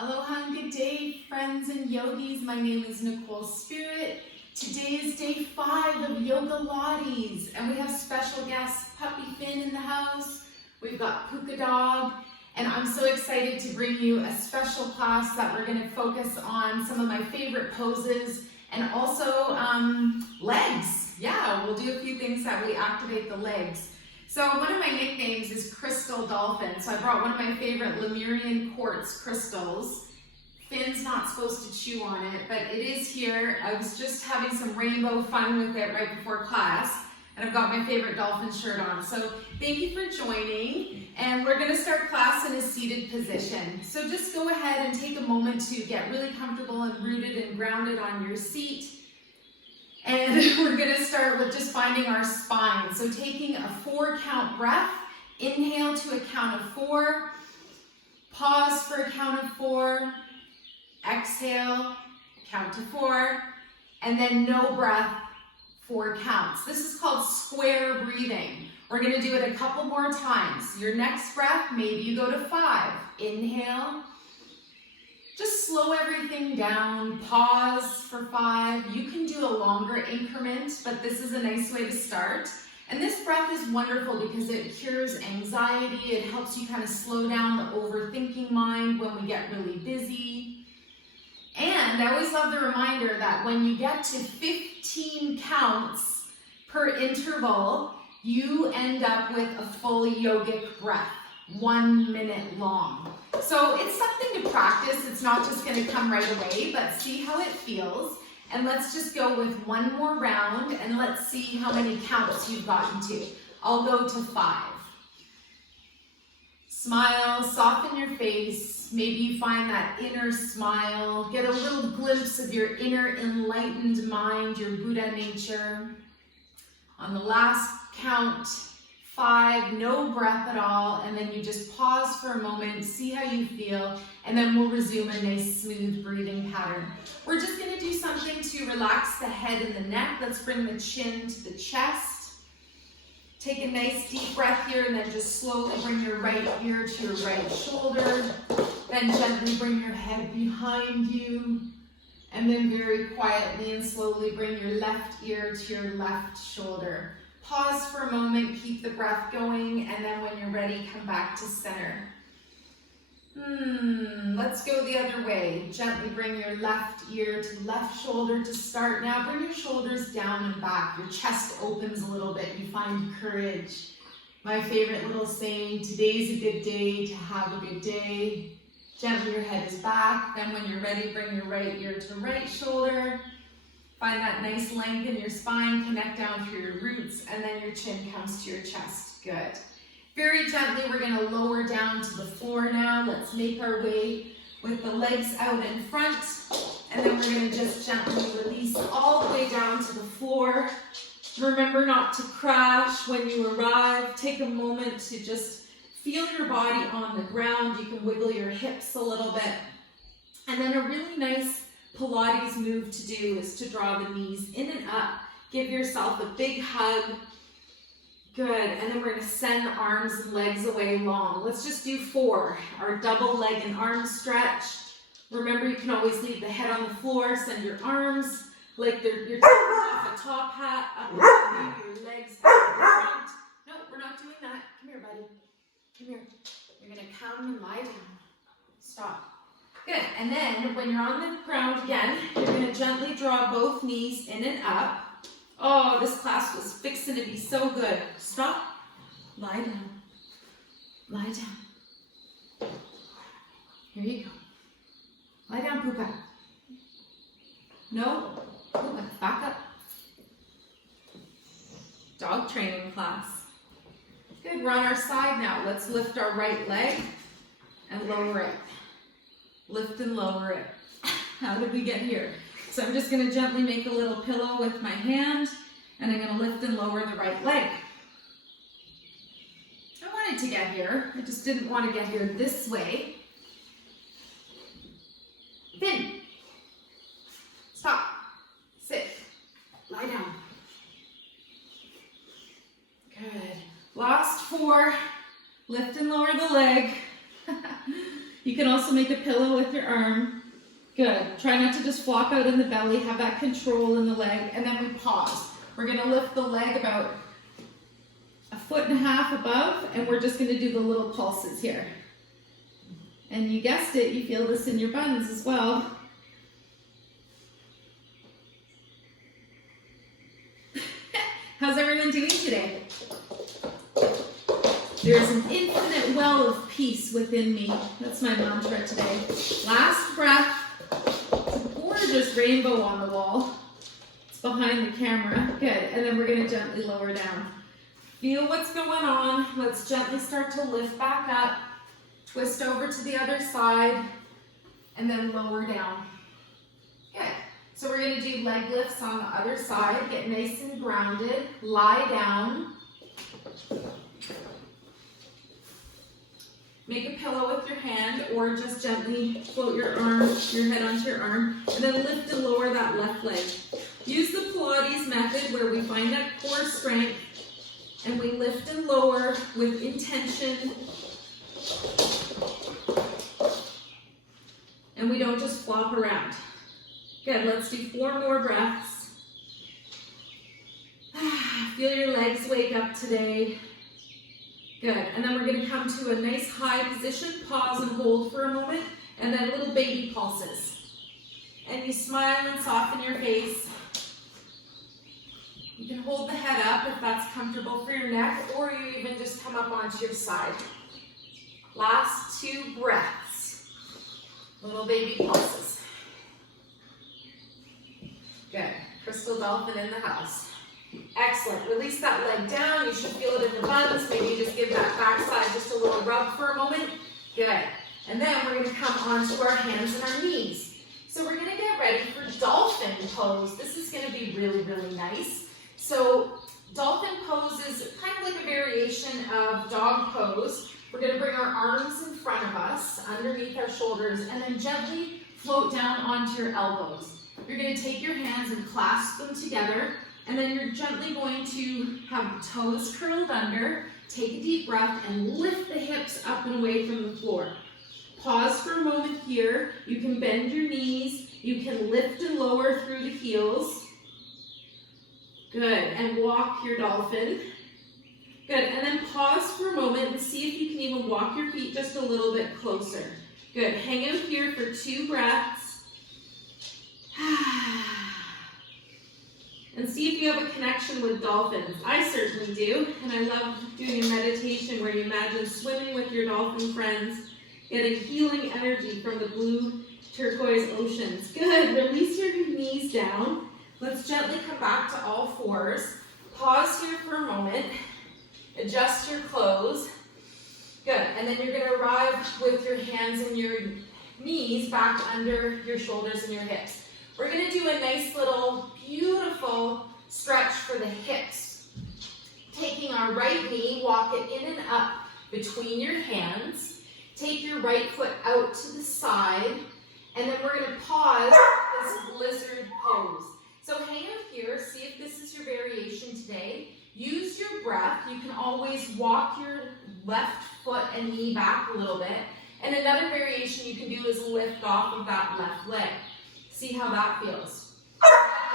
Aloha and good day, friends and yogis. My name is Nicole Spirit. Today is day 5 of Yoga Pilates, and we have special guests, Puppy Finn in the house. We've got Puka Dog, and I'm so excited to bring you a special class that we're going to focus on some of my favorite poses and also legs. Yeah, we'll do a few things that we activate the legs. So one of my nicknames is Crystal Dolphin. So I brought one of my favorite Lemurian quartz crystals. Finn's not supposed to chew on it, but it is here. I was just having some rainbow fun with it right before class, and I've got my favorite dolphin shirt on. So thank you for joining, and we're gonna start class in a seated position. So just go ahead and take a moment to get really comfortable and rooted and grounded on your seat. And we're gonna start with just finding our spine. So taking a 4-count breath, inhale to a count of 4, pause for a count of 4, exhale, count to 4, and then no breath, 4 counts. This is called square breathing. We're gonna do it a couple more times. Your next breath, maybe you go to 5. Inhale. Just slow everything down, pause for 5. You can do a longer increment, but this is a nice way to start. And this breath is wonderful because it cures anxiety. It helps you kind of slow down the overthinking mind when we get really busy. And I always love the reminder that when you get to 15 counts per interval, you end up with a full yogic breath, 1 minute long. So it's something to practice. It's not just going to come right away, but see how it feels. And let's just go with one more round and let's see how many counts you've gotten to. I'll go to 5. Smile, soften your face. Maybe you find that inner smile. Get a little glimpse of your inner enlightened mind, your Buddha nature. On the last count, 5, no breath at all, and then you just pause for a moment, see how you feel, and then we'll resume a nice smooth breathing pattern. We're just going to do something to relax the head and the neck. Let's bring the chin to the chest. Take a nice deep breath here, and then just slowly bring your right ear to your right shoulder. Then gently bring your head behind you, and then very quietly and slowly bring your left ear to your left shoulder. Pause for a moment, keep the breath going, and then when you're ready, come back to center. Let's go the other way. Gently bring your left ear to left shoulder to start. Now bring your shoulders down and back. Your chest opens a little bit. You find courage. My favorite little saying, today's a good day to have a good day. Gently your head is back. Then when you're ready, bring your right ear to right shoulder. Find that nice length in your spine, connect down through your roots, and then your chin comes to your chest. Good. Very gently, we're going to lower down to the floor now. Let's make our way with the legs out in front, and then we're going to just gently release all the way down to the floor. Remember not to crash when you arrive. Take a moment to just feel your body on the ground. You can wiggle your hips a little bit. And then a really nice Pilates move to do is to draw the knees in and up. Give yourself a big hug. Good. And then we're going to send the arms and legs away long. Let's just do 4. Our double leg and arm stretch. Remember, you can always leave the head on the floor. Send your arms like you're taking off a top hat. Up and down, your legs out in front. No, we're not doing that. Come here, buddy. Come here. You're going to come and lie down. Stop. Good, and then when you're on the ground again, you're going to gently draw both knees in and up. Oh, this class was fixing to be so good. Stop, lie down, lie down. Here you go. Lie down, Puka. No, Puka, back up. Dog training class. Good, we're on our side now. Let's lift our right leg and lower it. Lift and lower it. How did we get here? So I'm just going to gently make a little pillow with my hand, and I'm going to lift and lower the right leg. I wanted to get here. I just didn't want to get here this way. Finn. Stop. Sit. Lie down. Good. Last 4. Lift and lower the leg. You can also make a pillow with your arm. Good. Try not to just flop out in the belly. Have that control in the leg. And then we pause. We're going to lift the leg about 1.5 feet above, and we're just going to do the little pulses here. And you guessed it, you feel this in your buns as well. How's everyone doing today? There's an infinite well of peace within me. That's my mantra today. Last breath. It's a gorgeous rainbow on the wall. It's behind the camera. Good. And then we're going to gently lower down. Feel what's going on. Let's gently start to lift back up. Twist over to the other side. And then lower down. Good. So we're going to do leg lifts on the other side. Get nice and grounded. Lie down. Make a pillow with your hand, or just gently float your head onto your arm, and then lift and lower that left leg. Use the Pilates method where we find that core strength, and we lift and lower with intention. And we don't just flop around. Good, let's do 4 more breaths. Feel your legs wake up today. Good, and then we're going to come to a nice high position, pause and hold for a moment, and then little baby pulses. And you smile and soften your face. You can hold the head up if that's comfortable for your neck, or you even just come up onto your side. Last 2 breaths. Little baby pulses. Good, crystal dolphin in the house. Excellent. Release that leg down. You should feel it in the buns. Maybe just give that backside just a little rub for a moment. Good. And then we're going to come onto our hands and our knees. So we're going to get ready for dolphin pose. This is going to be really, really nice. So dolphin pose is kind of like a variation of dog pose. We're going to bring our arms in front of us, underneath our shoulders, and then gently float down onto your elbows. You're going to take your hands and clasp them together. And then you're gently going to have the toes curled under, take a deep breath, and lift the hips up and away from the floor. Pause for a moment here. You can bend your knees. You can lift and lower through the heels. Good, and walk your dolphin. Good, and then pause for a moment and see if you can even walk your feet just a little bit closer. Good, hang out here for 2 breaths. And see if you have a connection with dolphins. I certainly do, and I love doing a meditation where you imagine swimming with your dolphin friends, getting healing energy from the blue turquoise oceans. Good, release your knees down. Let's gently come back to all 4s. Pause here for a moment. Adjust your clothes. Good, and then you're going to arrive with your hands and your knees back under your shoulders and your hips. We're going to do a nice little beautiful stretch for the hips. Taking our right knee, walk it in and up between your hands. Take your right foot out to the side, and then we're going to pause this lizard pose. So hang out here, see if this is your variation today. Use your breath. You can always walk your left foot and knee back a little bit. And another variation you can do is lift off of that left leg. See how that feels.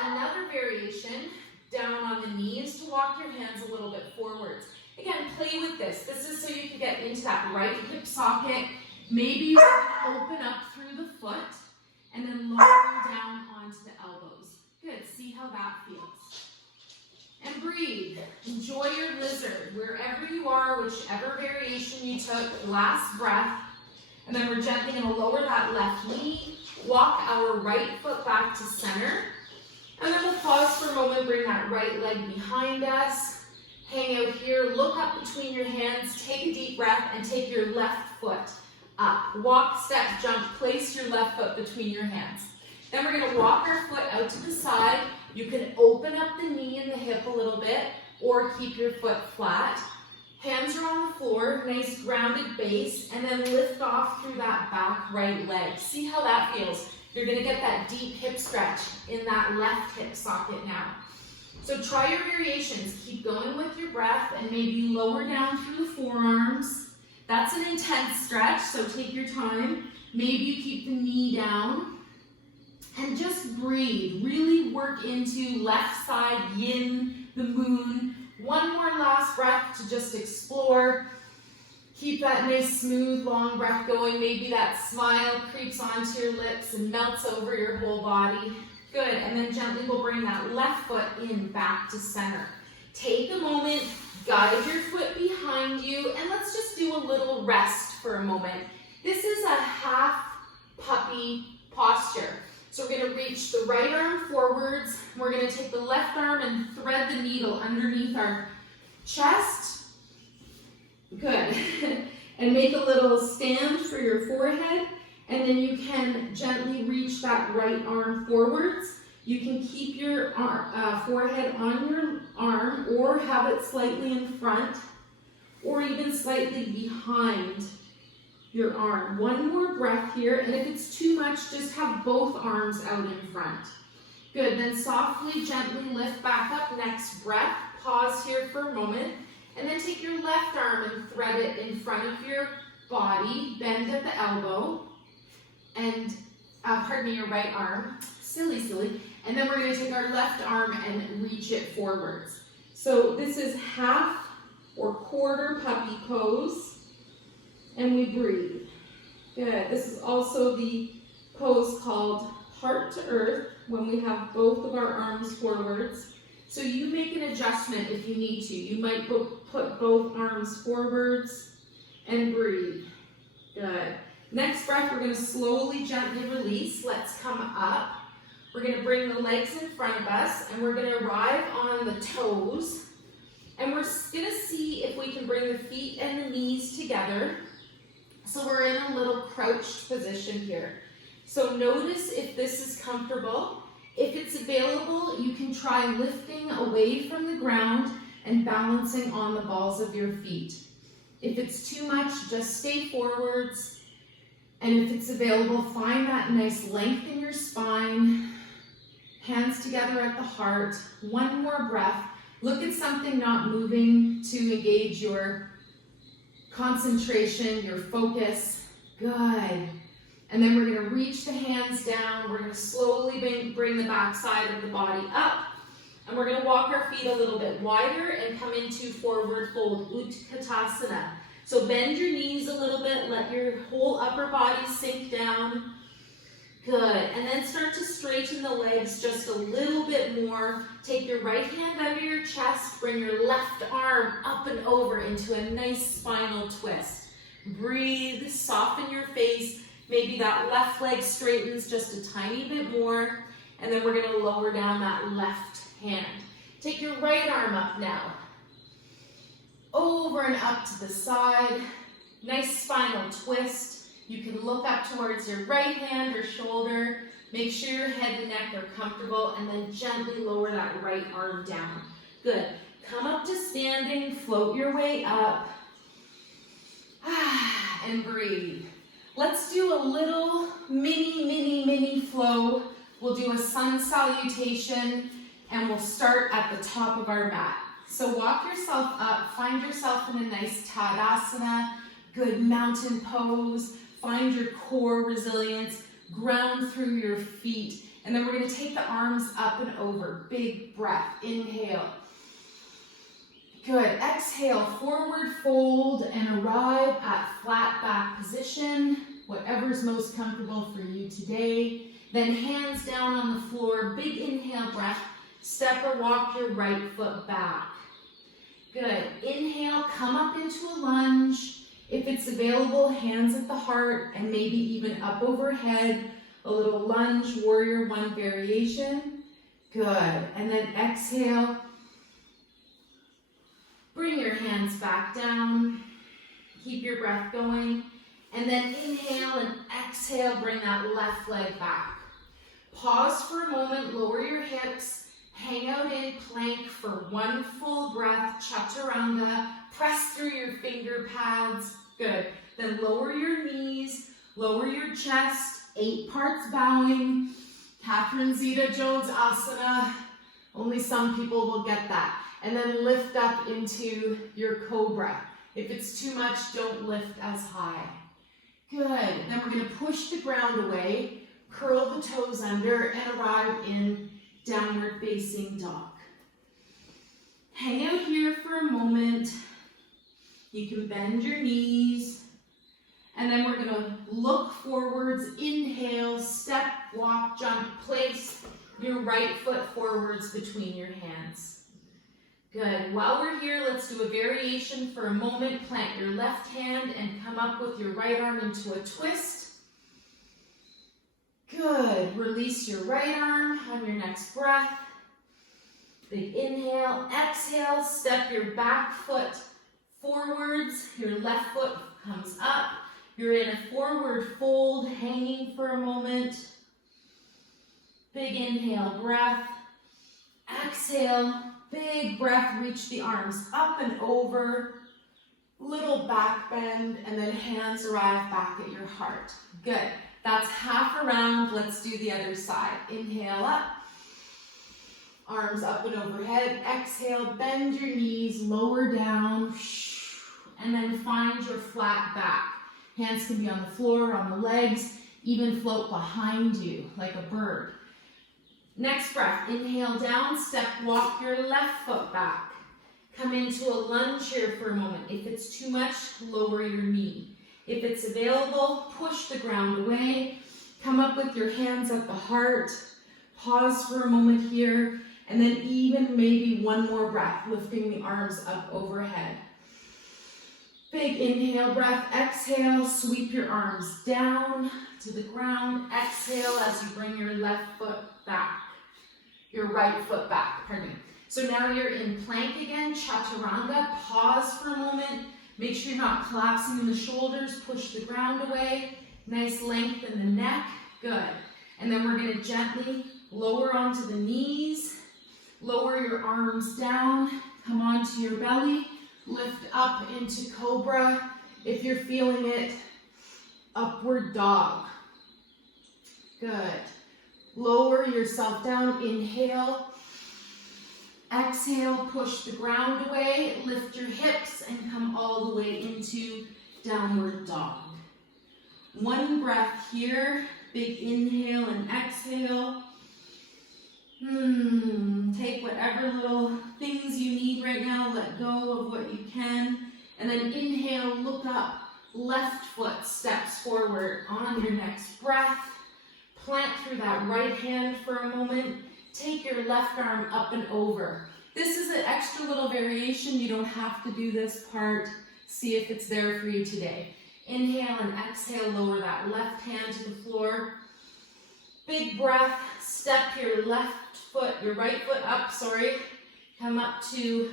Another variation down on the knees to walk your hands a little bit forwards. Again, play with this. This is so you can get into that right hip socket. Maybe you can open up through the foot and then lower down onto the elbows. Good. See how that feels. And breathe. Enjoy your lizard wherever you are, whichever variation you took. Last breath. And then we're gently going to lower that left knee. Walk our right foot back to center. And then we'll pause for a moment, bring that right leg behind us. Hang out here, look up between your hands, take a deep breath, and take your left foot up. Walk, step, jump, place your left foot between your hands. Then we're going to walk our foot out to the side. You can open up the knee and the hip a little bit, or keep your foot flat. Hands are on the floor, nice grounded base, and then lift off through that back right leg. See how that feels. You're going to get that deep hip stretch in that left hip socket now. So try your variations. Keep going with your breath and maybe lower down through the forearms. That's an intense stretch, so take your time. Maybe you keep the knee down and just breathe. Really work into left side yin, the moon. One more last breath to just explore. Keep that nice, smooth, long breath going. Maybe that smile creeps onto your lips and melts over your whole body. Good, and then gently we'll bring that left foot in back to center. Take a moment, guide your foot behind you, and let's just do a little rest for a moment. This is a half puppy posture. So we're gonna reach the right arm forwards. We're gonna take the left arm and thread the needle underneath our chest. Good. And make a little stand for your forehead, and then you can gently reach that right arm forwards. You can keep your forehead on your arm or have it slightly in front or even slightly behind your arm. One more breath here, and if it's too much, just have both arms out in front. Good, then softly, gently lift back up. Next breath, pause here for a moment, and then take your left arm and thread it in front of your body, bend at the elbow, and, your right arm, silly. And then we're gonna take our left arm and reach it forwards. So this is half or quarter puppy pose. And we breathe. Good. This is also the pose called heart to earth when we have both of our arms forwards. So you make an adjustment if you need to. You might put both arms forwards and breathe. Good. Next breath, we're going to slowly, gently release. Let's come up. We're going to bring the legs in front of us, and we're going to arrive on the toes. And we're going to see if we can bring the feet and the knees together. So we're in a little crouched position here. So notice if this is comfortable. If it's available, you can try lifting away from the ground and balancing on the balls of your feet. If it's too much, just stay forwards. And if it's available, find that nice length in your spine. Hands together at the heart. One more breath. Look at something not moving to engage your concentration, your focus. Good. And then we're going to reach the hands down. We're going to slowly bring the back side of the body up. And we're going to walk our feet a little bit wider and come into forward fold, Utkatasana. So bend your knees a little bit. Let your whole upper body sink down. Good. And then start to straighten the legs just a little bit more. Take your right hand under your chest. Bring your left arm up and over into a nice spinal twist. Breathe. Soften your face. Maybe that left leg straightens just a tiny bit more. And then we're going to lower down that left hand. Take your right arm up now. Over and up to the side. Nice spinal twist. You can look up towards your right hand or shoulder. Make sure your head and neck are comfortable, and then gently lower that right arm down. Good. Come up to standing, float your way up, and breathe. Let's do a little mini flow. We'll do a sun salutation, and we'll start at the top of our mat. So walk yourself up, find yourself in a nice Tadasana, good mountain pose. Find your core resilience, ground through your feet, and then we're going to take the arms up and over. Big breath. Inhale. Good. Exhale. Forward fold and arrive at flat back position, whatever's most comfortable for you today. Then hands down on the floor. Big inhale breath. Step or walk your right foot back. Good. Inhale. Come up into a lunge. If it's available, hands at the heart and maybe even up overhead, a little lunge, warrior one variation. Good. And then exhale. Bring your hands back down. Keep your breath going. And then inhale and exhale, bring that left leg back. Pause for a moment, lower your hips, hang out in plank for one full breath, chaturanga. Press through your finger pads. Good. Then lower your knees, lower your chest, 8 parts bowing. Catherine Zeta-Jones Asana. Only some people will get that. And then lift up into your cobra. If it's too much, don't lift as high. Good. Then we're going to push the ground away, curl the toes under, and arrive in downward facing dog. Hang out here for a moment. You can bend your knees. And then we're going to look forwards, inhale, step, walk, jump, place your right foot forwards between your hands. Good. While we're here, let's do a variation for a moment. Plant your left hand and come up with your right arm into a twist. Good. Release your right arm on your next breath. Big inhale. Exhale. Step your back foot forwards. Your left foot comes up. You're in a forward fold, hanging for a moment. Big inhale, breath. Exhale, big breath, reach the arms up and over. Little back bend, and then hands arrive back at your heart. Good. That's half a round. Let's do the other side. Inhale up. Arms up and overhead. Exhale, bend your knees, lower down. And then find your flat back. Hands can be on the floor, on the legs, even float behind you like a bird. Next breath, inhale down, step, walk your left foot back. Come into a lunge here for a moment. If it's too much, lower your knee. If it's available, push the ground away. Come up with your hands at the heart. Pause for a moment here, and then even maybe one more breath, lifting the arms up overhead. Big inhale breath, exhale, sweep your arms down to the ground. Exhale as you bring your left foot back, your right foot back, pardon me. So now you're in plank again, chaturanga. Pause for a moment. Make sure you're not collapsing in the shoulders. Push the ground away. Nice length in the neck. Good. And then we're going to gently lower onto the knees. Lower your arms down. Come onto your belly. Lift up into cobra. If you're feeling it, upward dog. Good. Lower yourself down. Inhale. Exhale, push the ground away, lift your hips, and come all the way into downward dog. One breath here, big inhale and exhale. Take whatever little things you need right now, let go of what you can. And then inhale, look up, left foot steps forward on your next breath. Plant through that right hand for a moment. Take your left arm up and over. This is an extra little variation. You don't have to do this part. See if it's there for you today. Inhale and exhale, lower that left hand to the floor. Big breath, step your right foot up, Come up to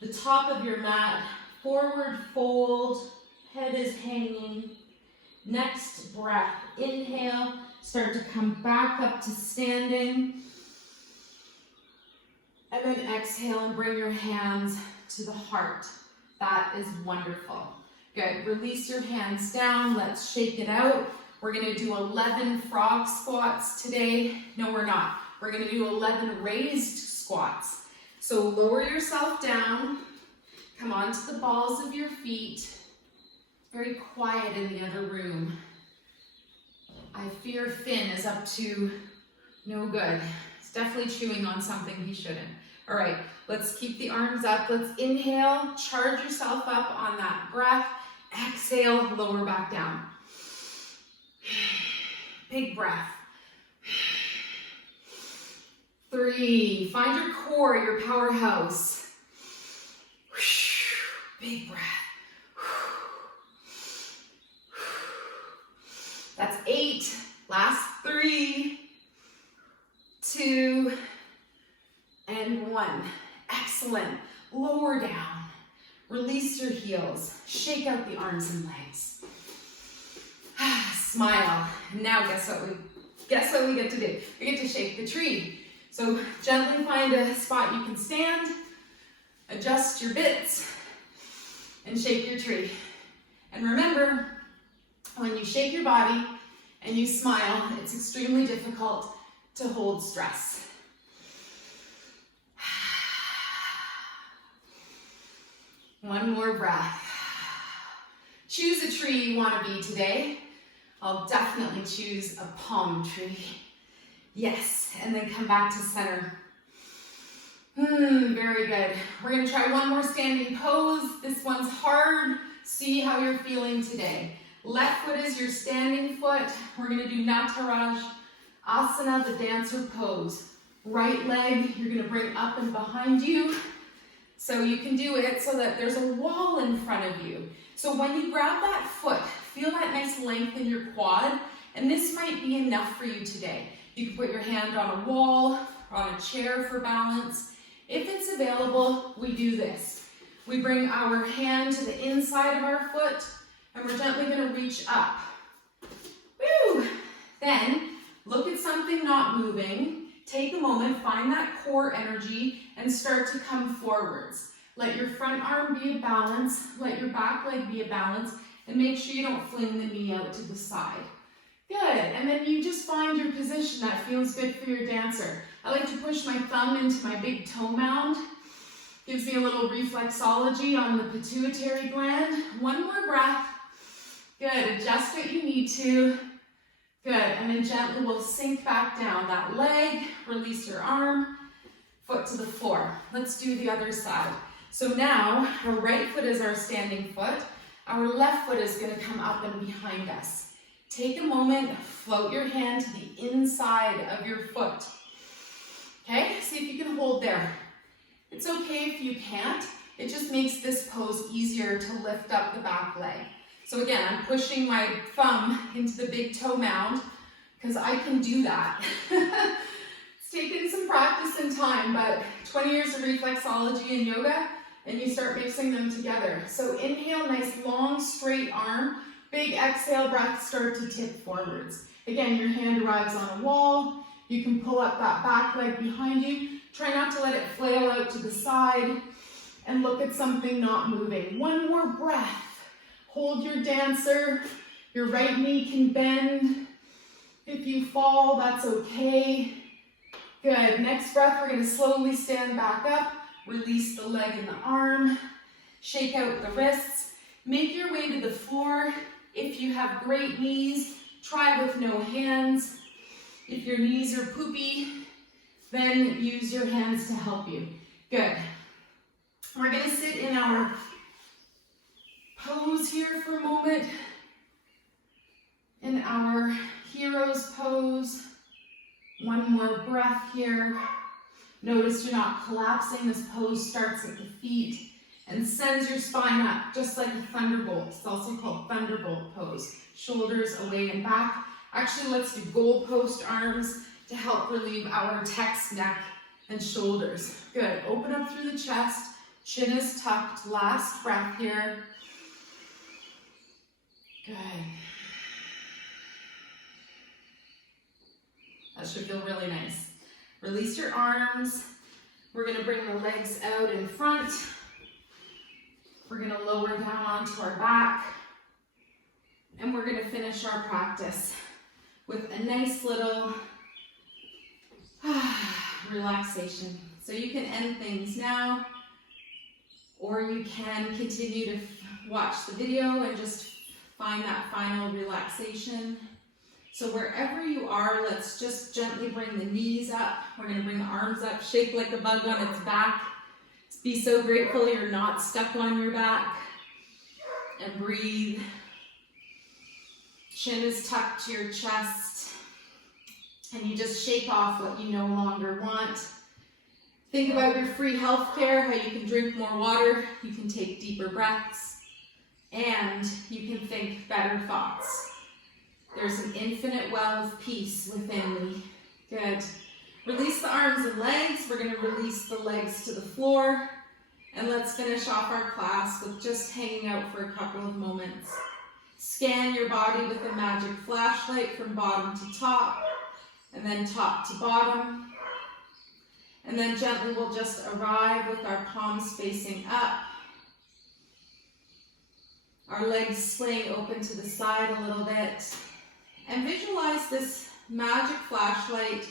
the top of your mat. Forward fold, head is hanging. Next breath, inhale, start to come back up to standing. And then exhale and bring your hands to the heart. That is wonderful. Good. Release your hands down. Let's shake it out. We're going to do 11 frog squats today. No, we're not. We're going to do 11 raised squats. So lower yourself down. Come onto the balls of your feet. Very quiet in the other room. I fear Finn is up to no good. He's definitely chewing on something he shouldn't. All right, let's keep the arms up. Let's inhale, charge yourself up on that breath. Exhale, lower back down. Big breath. 3, find your core, your powerhouse. Big breath. That's 8, last 3, 2, and 1. Excellent. Lower down. Release your heels. Shake out the arms and legs. Smile. Now guess what we get to do? We get to shake the tree. So gently find a spot you can stand, adjust your bits, and shake your tree. And remember, when you shake your body and you smile, it's extremely difficult to hold stress. One more breath. Choose a tree you want to be today. I'll definitely choose a palm tree. Yes, and then come back to center. Very good. We're going to try one more standing pose. This one's hard. See how you're feeling today. Left foot is your standing foot. We're going to do Nataraj Asana, the dancer pose. Right leg, you're going to bring up and behind you. So you can do it so that there's a wall in front of you. So when you grab that foot, feel that nice length in your quad, and this might be enough for you today. You can put your hand on a wall or on a chair for balance. If it's available, we do this. We bring our hand to the inside of our foot, and we're gently going to reach up. Woo! Then, look at something not moving. Take a moment, find that core energy, and start to come forwards. Let your front arm be a balance, let your back leg be a balance, and make sure you don't fling the knee out to the side. Good, and then you just find your position that feels good for your dancer. I like to push my thumb into my big toe mound. Gives me a little reflexology on the pituitary gland. One more breath. Good, adjust what you need to. Good, and then gently we'll sink back down. That leg, release your arm, foot to the floor. Let's do the other side. So now, our right foot is our standing foot. Our left foot is going to come up and behind us. Take a moment, float your hand to the inside of your foot. Okay, see if you can hold there. It's okay if you can't. It just makes this pose easier to lift up the back leg. So again, I'm pushing my thumb into the big toe mound because I can do that. It's taken some practice and time, but 20 years of reflexology and yoga, and you start mixing them together. So inhale, nice long straight arm. Big exhale, breath, start to tip forwards. Again, your hand arrives on a wall. You can pull up that back leg behind you. Try not to let it flail out to the side and look at something not moving. One more breath. Hold your dancer. Your right knee can bend. If you fall, that's okay. Good. Next breath, we're going to slowly stand back up. Release the leg and the arm. Shake out the wrists. Make your way to the floor. If you have great knees, try with no hands. If your knees are poopy, then use your hands to help you. Good. We're going to sit in our pose here for a moment. In our hero's pose. One more breath here. Notice you're not collapsing. This pose starts at the feet and sends your spine up, just like a thunderbolt. It's also called thunderbolt pose. Shoulders away and back. Actually, let's do goalpost arms to help relieve our text, neck, and shoulders. Good. Open up through the chest. Chin is tucked. Last breath here. Good. That should feel really nice. Release your arms. We're going to bring the legs out in front. We're going to lower down onto our back. And we're going to finish our practice with a nice little relaxation. So you can end things now, or you can continue to watch the video and just find that final relaxation. So wherever you are, let's just gently bring the knees up. We're going to bring the arms up, shake like a bug on its back. Be so grateful you're not stuck on your back. And breathe. Chin is tucked to your chest. And you just shake off what you no longer want. Think about your free healthcare, how you can drink more water, you can take deeper breaths, and you can think better thoughts. There's an infinite well of peace within me. Good. Release the arms and legs. We're going to release the legs to the floor. And let's finish off our class with just hanging out for a couple of moments. Scan your body with a magic flashlight from bottom to top, and then top to bottom. And then gently we'll just arrive with our palms facing up. Our legs swing open to the side a little bit. And visualize this magic flashlight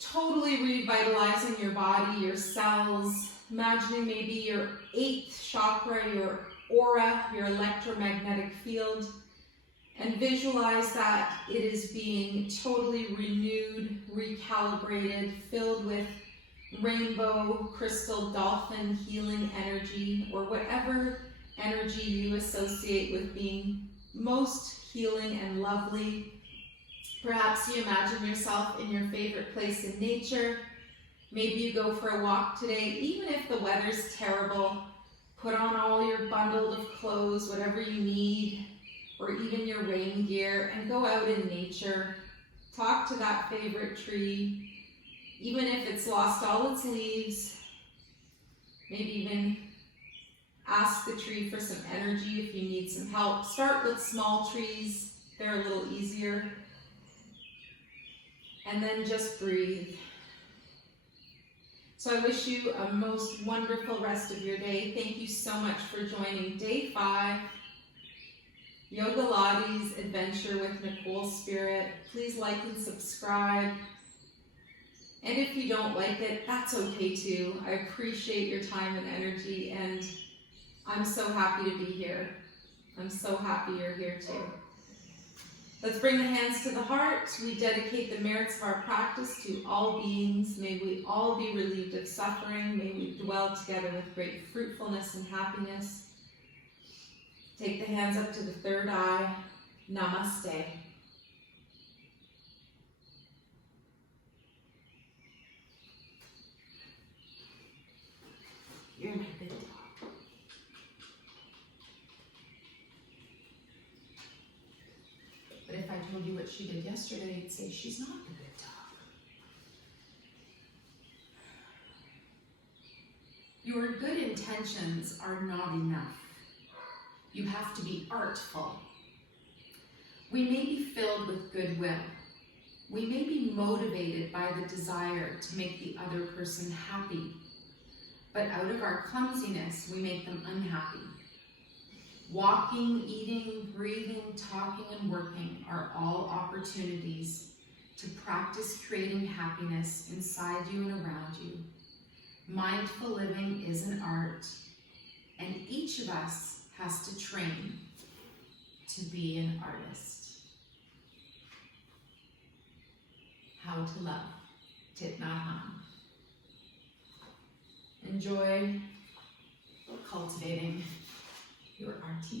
totally revitalizing your body, your cells. Imagining maybe your 8th chakra, your aura, your electromagnetic field, and visualize that it is being totally renewed, recalibrated, filled with rainbow, crystal, dolphin, healing energy, or whatever energy you associate with being most healing and lovely. Perhaps you imagine yourself in your favorite place in nature. Maybe you go for a walk today, even if the weather's terrible. Put on all your bundle of clothes, whatever you need, or even your rain gear, and go out in nature. Talk to that favorite tree, even if it's lost all its leaves. Maybe even ask the tree for some energy if you need some help. Start with small trees, they're a little easier. And then just breathe. So I wish you a most wonderful rest of your day. Thank you so much for joining day 5, Yoga Lattes Adventure with Nicole Spirit. Please like and subscribe. And if you don't like it, that's okay too. I appreciate your time and energy, and I'm so happy to be here. I'm so happy you're here too. Let's bring the hands to the heart. We dedicate the merits of our practice to all beings. May we all be relieved of suffering. May we dwell together with great fruitfulness and happiness. Take the hands up to the third eye. Namaste. You're my good dog. But if I told you what she did yesterday, you'd say she's not the good dog. Your good intentions are not enough. You have to be artful. We may be filled with goodwill. We may be motivated by the desire to make the other person happy. But out of our clumsiness, we make them unhappy. Walking, eating, breathing, talking, and working are all opportunities to practice creating happiness inside you and around you. Mindful living is an art, and each of us has to train to be an artist. How to love. Thich Nhat Hanh. Enjoy cultivating your artistry.